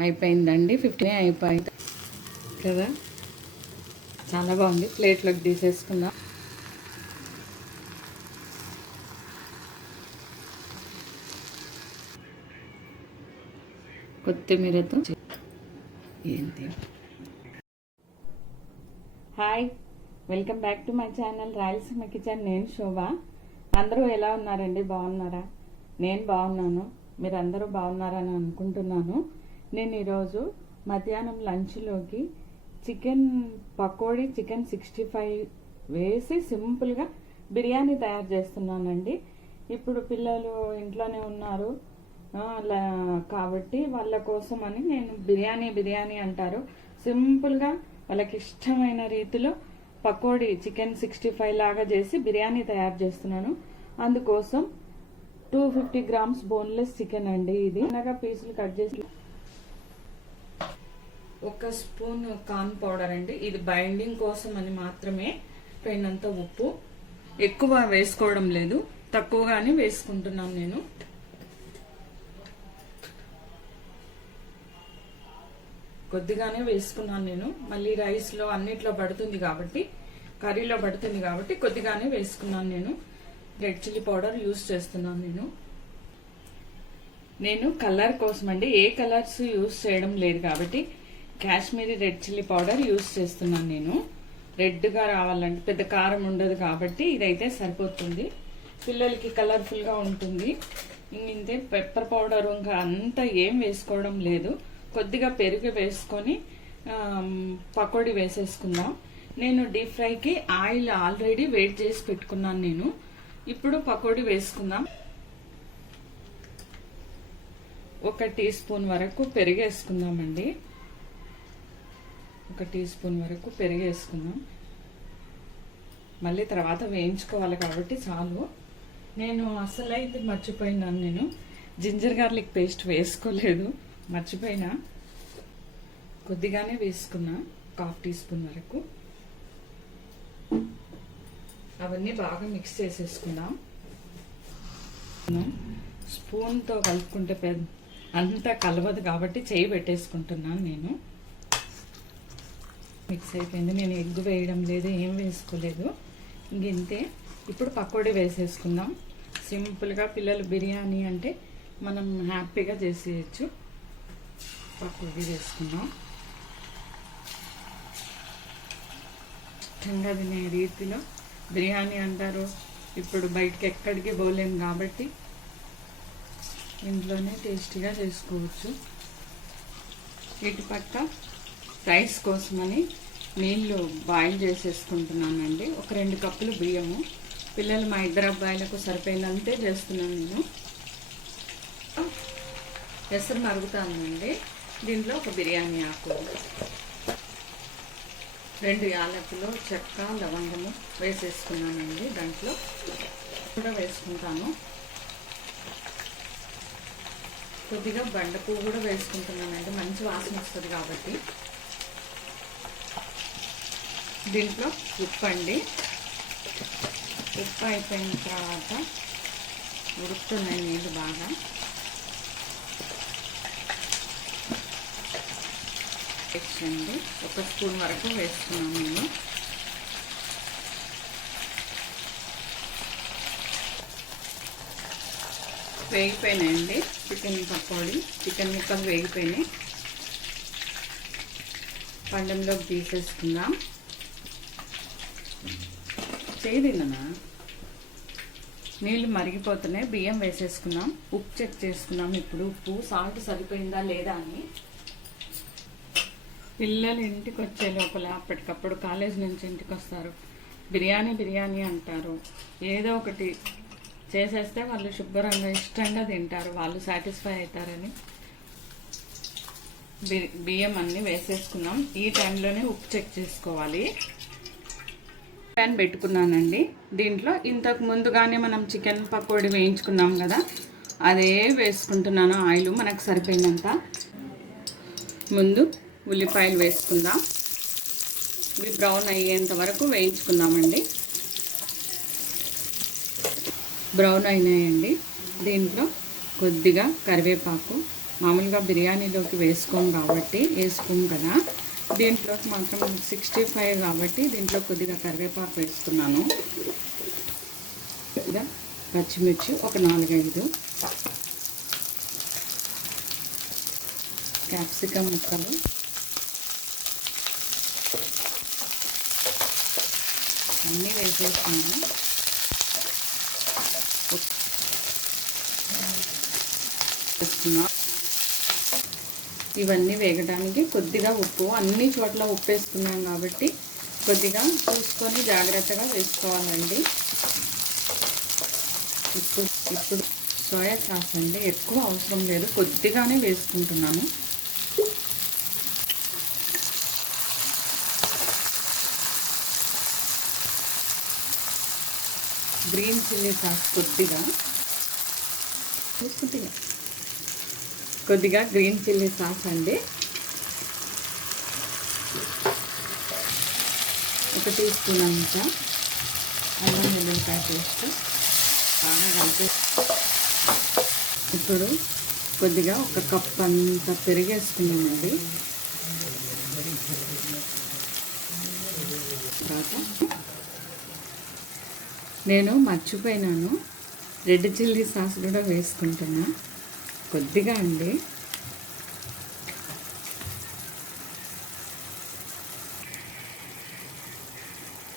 అయిపోయిందండి. 15 అయిపోయింది కదా, చాలా బాగుంది. ప్లేట్లోకి తీసేసుకుందాం. కొత్తిమీరతో ఏంటి. Hi, welcome back to my channel Rayalaseema kitchen. నేను శోభ. అందరూ ఎలా ఉన్నారండి? బాగున్నారా? నేను బాగున్నాను. మీరు అందరూ బాగున్నారని అనుకుంటున్నాను. నేను ఈరోజు మధ్యాహ్నం లంచ్లోకి చికెన్ పకోడీ, చికెన్ 65 వేసి సింపుల్గా బిర్యానీ తయారు చేస్తున్నానండి. ఇప్పుడు పిల్లలు ఇంట్లోనే ఉన్నారు కాబట్టి వాళ్ళ కోసం అని నేను బిర్యానీ అంటారు. సింపుల్గా వాళ్ళకి ఇష్టమైన రీతిలో పకోడీ చికెన్ 65 లాగా చేసి బిర్యానీ తయారు చేస్తున్నాను. అందుకోసం 250 గ్రామ్స్ బోన్లెస్ చికెన్ అండి. ఇది చిన్నగా పీసులు కట్ చేసి, 1 స్పూన్ కార్న్ పౌడర్ అండి. ఇది బైండింగ్ కోసం అని మాత్రమే. పైనంత ఉప్పు, ఎక్కువ వేసుకోవడం లేదు, తక్కువగానే వేసుకుంటున్నాను నేను. కొద్దిగానే వేసుకున్నాను నేను. మళ్ళీ రైస్లో అన్నిట్లో పడుతుంది కాబట్టి, కర్రీలో పడుతుంది కాబట్టి కొద్దిగానే వేసుకున్నాను నేను. రెడ్ చిల్లీ పౌడర్ యూస్ చేస్తున్నాను నేను కలర్ కోసం అండి. ఏ కలర్స్ యూస్ చేయడం లేదు కాబట్టి Kashmiri red chilli powder use చేస్తున్నాను నేను. రెడ్గా రావాలంటే పెద్ద కారం ఉండదు కాబట్టి ఇదైతే సరిపోతుంది. పిల్లలకి కలర్ఫుల్గా ఉంటుంది. ఇంతే. పెప్పర్ పౌడర్ ఇంకా అంతా ఏం వేసుకోవడం లేదు. కొద్దిగా పెరుగు వేసుకొని పకోడీ వేసేసుకుందాం. నేను డీప్ ఫ్రైకి ఆయిల్ ఆల్రెడీ వేడి చేసి పెట్టుకున్నాను నేను. ఇప్పుడు పకోడీ వేసుకుందాం. 1 టీ స్పూన్ వరకు పెరుగు వేసుకుందామండి. 1 టీ స్పూన్ వరకు పెరుగు వేసుకుందాం. మళ్ళీ తర్వాత వేయించుకోవాలి కాబట్టి చాలు. నేను అసలు అయితే మర్చిపోయినాను, నేను జింజర్ గార్లిక్ పేస్ట్ వేసుకోలేదు, మర్చిపోయినా. కొద్దిగానే వేసుకున్నా, 1/2 టీ స్పూన్ వరకు. అవన్నీ బాగా మిక్స్ చేసేసుకుందాం. స్పూన్తో కలుపుకుంటే అంతా కలవదు కాబట్టి చేయి పెట్టేసుకుంటున్నాను నేను. మిక్స్ అయిపోయింది. నేను ఎగ్ వేయడం లేదు, ఏం వేసుకోలేదు. ఇంతే. ఇప్పుడు పకోడీ వేసేసుకుందాం. సింపుల్గా పిల్లలు బిర్యానీ అంటే మనం హ్యాపీగా చేసేయచ్చు. పకోడీ వేసుకుందాం. ఇష్టంగా తినే రీతిలో బిర్యానీ అంటారు. ఇప్పుడు బయటకి ఎక్కడికి పోలేము కాబట్టి ఇంట్లోనే టేస్టీగా చేసుకోవచ్చు. ఇటు పక్క రైస్ కోసమని నీళ్ళు బాయిల్ చేసేసుకుంటున్నానండి. 2 కప్పులు బియ్యము. పిల్లలు మా 2 అబ్బాయిలకు సరిపోయినంతే చేస్తున్నాను నేను. ఎసరు మరుగుతానండి. దీంట్లో 1 బిర్యానీ ఆకు, 2 యాలకులు, చెక్క, లవంగము వేసేసుకున్నానండి. దాంట్లో కూడా వేసుకుంటాను. కొద్దిగా బండ పువ్వు కూడా వేసుకుంటున్నానండి, మంచి వాసన వస్తుంది కాబట్టి. దీంట్లో ఉప్పు అండి. ఉప్పు అయిపోయిన తర్వాత ఉడుకుతున్నాయి నీళ్ళు బాగా. అండి 1 స్పూన్ వరకు వేసుకున్నాను నేను. వేగిపోయినాయండి చికెన్ పకోడీ. చికెన్ ముక్కలు వేగిపోయినాయి. పండంలోకి తీసేసుకుందాం. చేయదిన్నా నీళ్ళు మరిగిపోతున్నాయి. బియ్యం వేసేసుకుందాం. ఉప్పు చెక్ చేసుకుందాం. ఇప్పుడు ఉప్పు సాల్ట్ సరిపోయిందా లేదా అని. పిల్లలు ఇంటికి వచ్చే లోపల అప్పటికప్పుడు కాలేజ్ నుంచి ఇంటికి వస్తారు, బిర్యానీ అంటారు. ఏదో ఒకటి చేసేస్తే వాళ్ళు శుభ్రంగా ఇష్టంగా తింటారు, వాళ్ళు సాటిస్ఫై అవుతారని బియ్యం అన్నీ వేసేసుకున్నాం. ఈ టైంలోనే ఉప్పు చెక్ చేసుకోవాలి. ప్యాన్ పెట్టుకున్నానండి. దీంట్లో ఇంతకు ముందుగానే మనం చికెన్ పకోడీ వేయించుకున్నాం కదా, అదే వేసుకుంటున్నాను. ఆయిల్ మనకు సరిపోయినంత. ముందు ఉల్లిపాయలు వేసుకుందాం. ఇవి బ్రౌన్ అయ్యేంత వరకు వేయించుకుందామండి. బ్రౌన్ అయినాయండి. దీంట్లో కొద్దిగా కరివేపాకు, మామూలుగా బిర్యానీలోకి వేసుకోం కాబట్టి వేసుకోం కదా, దీంట్లోకి మాత్రం 65 కాబట్టి దీంట్లో కొద్దిగా కరివేపాకు వేస్తున్నాను. కొద్దిగా పచ్చిమిర్చి ఒక 4-5, క్యాప్సికమ్ ముక్కలు, అన్నీ వేసేస్తున్నాను. ఇవన్నీ వేగడానికి కొద్దిగా ఉప్పు, అన్ని చోట్ల ఉప్పు వేస్తున్నాం కాబట్టి కొద్దిగా చూసుకొని జాగ్రత్తగా వేసుకోవాలండి. ఇప్పుడు సోయా సాస్ అండి, ఎక్కువ అవసరం లేదు, కొద్దిగానే వేసుకుంటున్నాను. గ్రీన్ చిల్లీ సాస్ కొద్దిగా గ్రీన్ చిల్లీ సాస్ అండి, 1 టీ స్పూన్ అంత అల్లం వెల్లుల్లిపాయ పేస్ట్ బాగా కలిపి, ఇప్పుడు కొద్దిగా 1 కప్ అంత పెరిగేసుకున్నామండి. తర్వాత నేను మర్చిపోయినాను, రెడ్ చిల్లీ సాస్ కూడా వేసుకుంటున్నా కొద్దిగా అండి.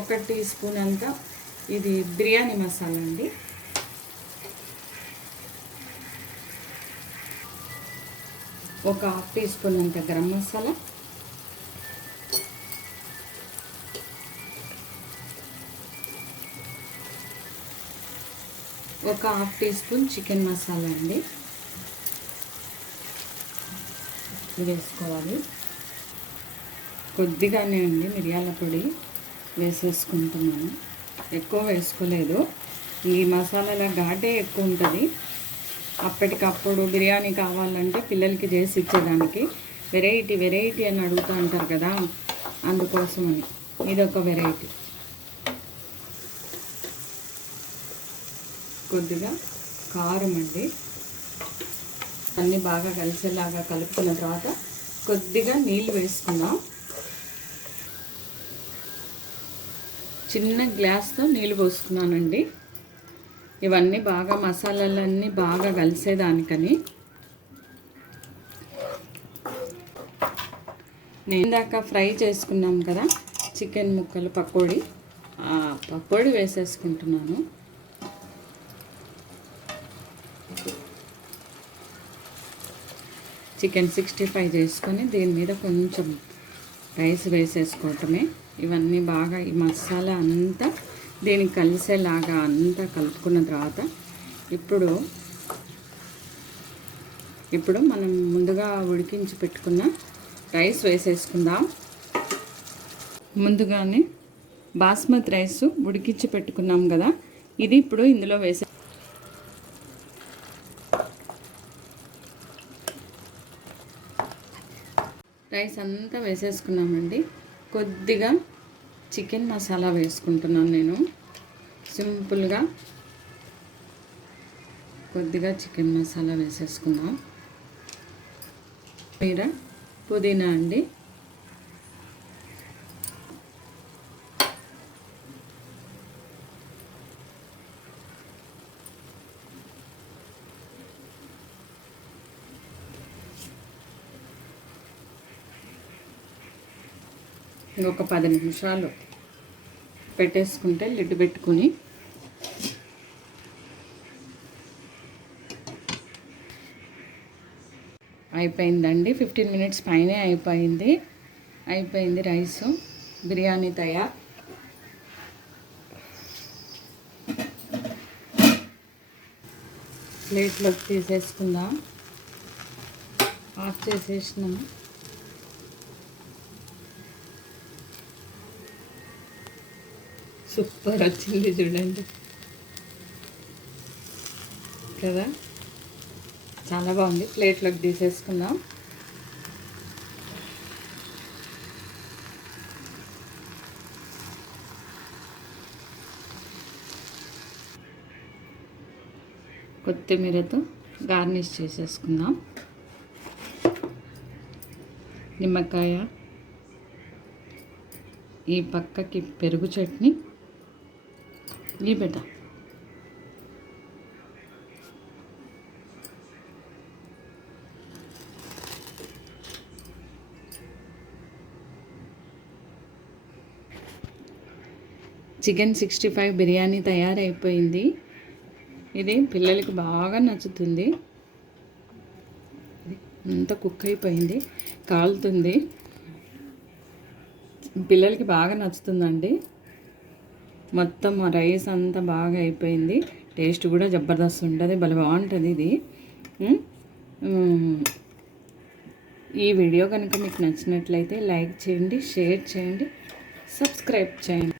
ఒక టీ స్పూన్ అంతా ఇది బిర్యానీ మసాలా అండి. ఒక 1/2 టీ స్పూన్ అంత గరం మసాలా, ఒక 1/2 టీ స్పూన్ చికెన్ మసాలా అండి వేసుకోవాలి. కొద్దిగానే అండి మిరియాల పొడి వేసేసుకుంటున్నాను, ఎక్కువ వేసుకోలేదు. ఈ మసాలాల ఘాటే ఎక్కువ ఉంటుంది. అప్పటికప్పుడు బిర్యానీ కావాలంటే పిల్లలకి చేసి ఇచ్చేదానికి వెరైటీ అని అడుగుతూ ఉంటారు కదా, అందుకోసమని ఇదొక వెరైటీ. కొద్దిగా కారం అండి, అన్నీ బాగా కలిసేలాగా కలుపుకున్న తర్వాత కొద్దిగా నీళ్ళు వేసుకుందాం. చిన్న గ్లాస్తో నీళ్ళు పోసుకున్నానండి, ఇవన్నీ బాగా మసాలాలన్నీ బాగా కలిసేదానికని. నేను ఇందాక ఫ్రై చేసుకున్నాం కదా చికెన్ ముక్కలు, పకోడీ వేసేసుకుంటున్నాను. చికెన్ 65 చేసుకొని దీని మీద కొంచెం రైస్ వేసేసుకోవటమే. ఇవన్నీ బాగా ఈ మసాలా అంతా దీనికి కలిసేలాగా అంతా కలుపుకున్న తర్వాత ఇప్పుడు మనం ముందుగా ఉడికించి పెట్టుకున్న రైస్ వేసేసుకుందాం. ముందుగానే బాస్మతి రైస్ ఉడికించి పెట్టుకున్నాం కదా, ఇది ఇప్పుడు ఇందులో రైస్ అంతా వేసేసుకున్నామండి. కొద్దిగా చికెన్ మసాలా వేసుకుంటున్నాను నేను, సింపుల్గా కొద్దిగా చికెన్ మసాలా వేసేసుకుందాం. పుదీనా అండి, ఇంకొక 10 నిమిషాలు పెట్టేసుకుంటే లిడ్ పెట్టుకుని అయిపోయిందండి. 15 మినిట్స్ పైనే అయిపోయింది రైసు. బిర్యానీ తయారు. ప్లేట్లోకి తీసేసుకుందాం. ఆఫ్ చేసేసినాం. సూపర్ వచ్చింది చూడండి కదా, చాలా బాగుంది. ప్లేట్లోకి తీసేసుకుందాం. కొత్తిమీరతో గార్నిష్ చేసేసుకుందాం. నిమ్మకాయ, ఈ పక్కకి పెరుగు చట్నీ, ఈ బిడ్డ చికెన్ 65 బిర్యానీ తయారైపోయింది. ఇది పిల్లలకి బాగా నచ్చుతుంది. అంతా కుక్ అయిపోయింది, కాలుతుంది. పిల్లలకి బాగా నచ్చుతుందండి. మొత్తం రైస్ అంతా బాగా అయిపోయింది. టేస్ట్ కూడా జబర్దస్త్ ఉంటుంది, భలే బాగుంటుంది ఇది. ఈ వీడియో కనుక మీకు నచ్చినట్లయితే లైక్ చేయండి, షేర్ చేయండి, సబ్స్క్రైబ్ చేయండి.